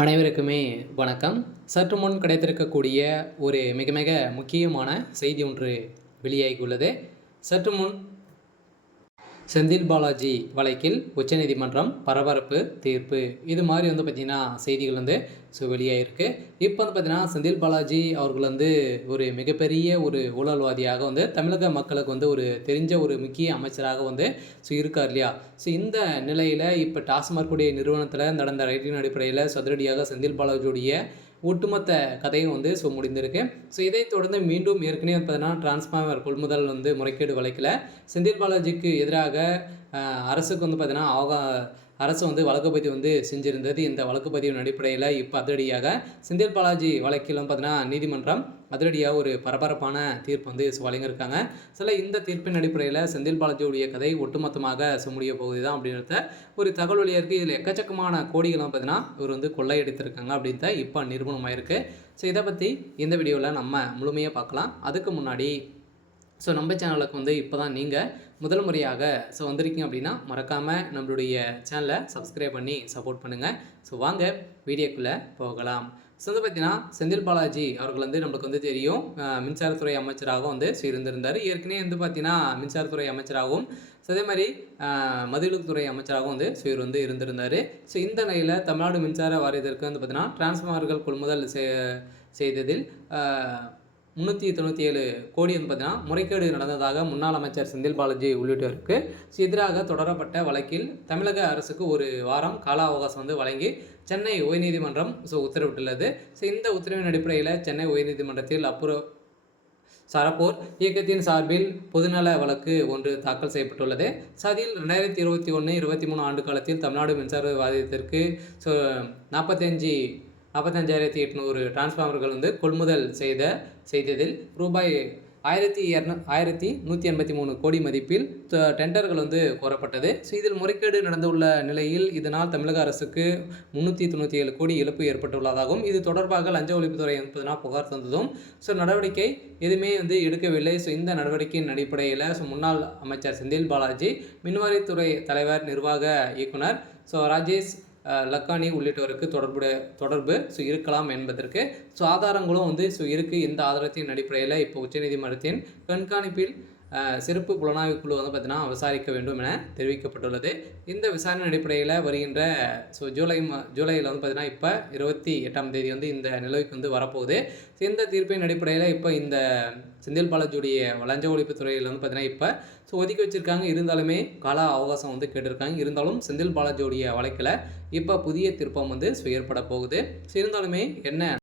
அனைவருக்குமே வணக்கம். சற்று முன் கிடைத்திருக்கக்கூடிய ஒரு மிக மிக முக்கியமான செய்தி ஒன்று வெளியாகியுள்ளது. சற்று முன் செந்தில் பாலாஜி வழக்கில் உச்சநீதிமன்றம் பரபரப்பு தீர்ப்பு. இது மாதிரி பார்த்திங்கன்னா செய்திகள் வெளியாகிருக்கு. இப்போ பார்த்திங்கன்னா செந்தில் பாலாஜி அவர்கள் ஒரு மிகப்பெரிய ஒரு ஊழல்வாதியாக தமிழக மக்களுக்கு ஒரு தெரிஞ்ச ஒரு முக்கிய அமைச்சராக இருக்கார் இல்லையா? இந்த நிலையில் இப்போ டாஸ்மாக் உடைய நிறுவனத்தில் நடந்த ரைட்டின் அடிப்படையில் சதுரடியாக செந்தில் பாலாஜியுடைய ஒட்டுமொத்த கதையும் முடிந்திருக்கு. இதைத் தொடர்ந்து மீண்டும் ஏற்கனவே பார்த்தீங்கன்னா டிரான்ஸ்ஃபார்மர் கொள்முதல் முறைகேடு வழக்கில் செந்தில் பாலாஜிக்கு எதிராக அரசுக்கு பார்த்தீங்கன்னா அரசு வழக்கு பதிவு செஞ்சிருந்தது. இந்த வழக்கு பதிவின் அடிப்படையில் இப்போ அதிரடியாக செந்தில் பாலாஜி வழக்கிலும் பார்த்தீங்கன்னா நீதிமன்றம் அதிரடியாக ஒரு பரபரப்பான தீர்ப்பு வழங்கியிருக்காங்க. இந்த தீர்ப்பின் அடிப்படையில் செந்தில் பாலாஜியுடைய கதை ஒட்டுமொத்தமாக முடிய போகுது தான் அப்படின்றத ஒரு தகவல் வழியாக இருக்குது. இதில் எக்கச்சக்கமான கோடிகளும் பார்த்தீங்கன்னா இவர் கொள்ளையடித்திருக்காங்க அப்படின்ட்டு இப்போ நிரூபணமாயிருக்கு. இதை பற்றி இந்த வீடியோவில் நம்ம முழுமையாக பார்க்கலாம். அதுக்கு முன்னாடி நம்ம சேனலுக்கு இப்போ தான் நீங்கள் முதல் முறையாக வந்திருக்கீங்க அப்படின்னா மறக்காமல் நம்மளுடைய சேனலை சப்ஸ்கிரைப் பண்ணி சப்போர்ட் பண்ணுங்கள். வாங்க வீடியோக்குள்ளே போகலாம். பார்த்தீங்கன்னா செந்தில் பாலாஜி அவர்கள் நம்மளுக்கு தெரியும், மின்சாரத்துறை அமைச்சராகவும் இருந்திருந்தார். ஏற்கனவே பார்த்தீங்கன்னா மின்சாரத்துறை அமைச்சராகவும் அதே மாதிரி மதுவிலக்குத்துறை அமைச்சராகவும் இவர் இருந்திருந்தார். இந்த நிலையில் தமிழ்நாடு மின்சார வாரியத்திற்கு பார்த்தீங்கன்னா டிரான்ஸ்ஃபார்மர்கள் கொள்முதல் செய்ததில் 397 கோடி பார்த்தீங்கன்னா முறைகேடு நடந்ததாக முன்னாள் அமைச்சர் செந்தில் பாலாஜி உள்ளிட்டோருக்கு எதிராக தொடரப்பட்ட வழக்கில் தமிழக அரசுக்கு ஒரு வாரம் கால அவகாசம் வழங்கி சென்னை உயர்நீதிமன்றம் உத்தரவிட்டுள்ளது. இந்த உத்தரவின் அடிப்படையில் சென்னை உயர்நீதிமன்றத்தில் சரப்போர் இயக்கத்தின் சார்பில் பொதுநல வழக்கு ஒன்று தாக்கல் செய்யப்பட்டுள்ளது. அதில் 2021-23 ஆண்டு காலத்தில் தமிழ்நாடு மின்சார வாரியத்திற்கு 45,800 டிரான்ஸ்ஃபார்மர்கள் கொள்முதல் செய்ததில் ரூபாய் 1,183 கோடி மதிப்பில் டெண்டர்கள் கோரப்பட்டது. இதில் முறைகேடு நடந்துள்ள நிலையில் இதனால் தமிழக அரசுக்கு 397 கோடி இழப்பு ஏற்பட்டுள்ளதாகவும் இது தொடர்பாக லஞ்ச ஒழிப்புத்துறை புகார் தந்ததும் நடவடிக்கை எதுவுமே எடுக்கவில்லை. இந்த நடவடிக்கையின் அடிப்படையில் முன்னாள் அமைச்சர் செந்தில் பாலாஜி, மின்வாரியத்துறை தலைவர், நிர்வாக இயக்குனர் ராஜேஷ் லக்கானி உள்ளிட்டோருக்கு தொடர்பு இருக்கலாம் என்பதற்கு ஆதாரங்களும் இருக்குது. இந்த ஆதாரத்தின் அடிப்படையில் இப்போ உச்சநீதிமன்றத்தின் கண்காணிப்பில் சிறப்பு புலனாய்வு குழு பார்த்தீங்கன்னா விசாரிக்க வேண்டும் என தெரிவிக்கப்பட்டுள்ளது. இந்த விசாரணை அடிப்படையில் வருகின்ற ஜூலையில் பார்த்தீங்கன்னா இப்போ 28ஆம் தேதி இந்த நிலவுக்கு வரப்போகுது. இந்த தீர்ப்பின் அடிப்படையில் இப்போ இந்த செந்தில் பாலாஜியுடைய லஞ்ச ஒழிப்புத்துறையில் பார்த்தீங்கன்னா இப்போ ஒதுக்கி வச்சுருக்காங்க. இருந்தாலுமே கால அவகாசம் கேட்டிருக்காங்க. இருந்தாலும் செந்தில் பாலாஜியுடைய வழக்கில் இப்போ புதிய திருப்பம் ஏற்பட போகுது. இருந்தாலுமே என்ன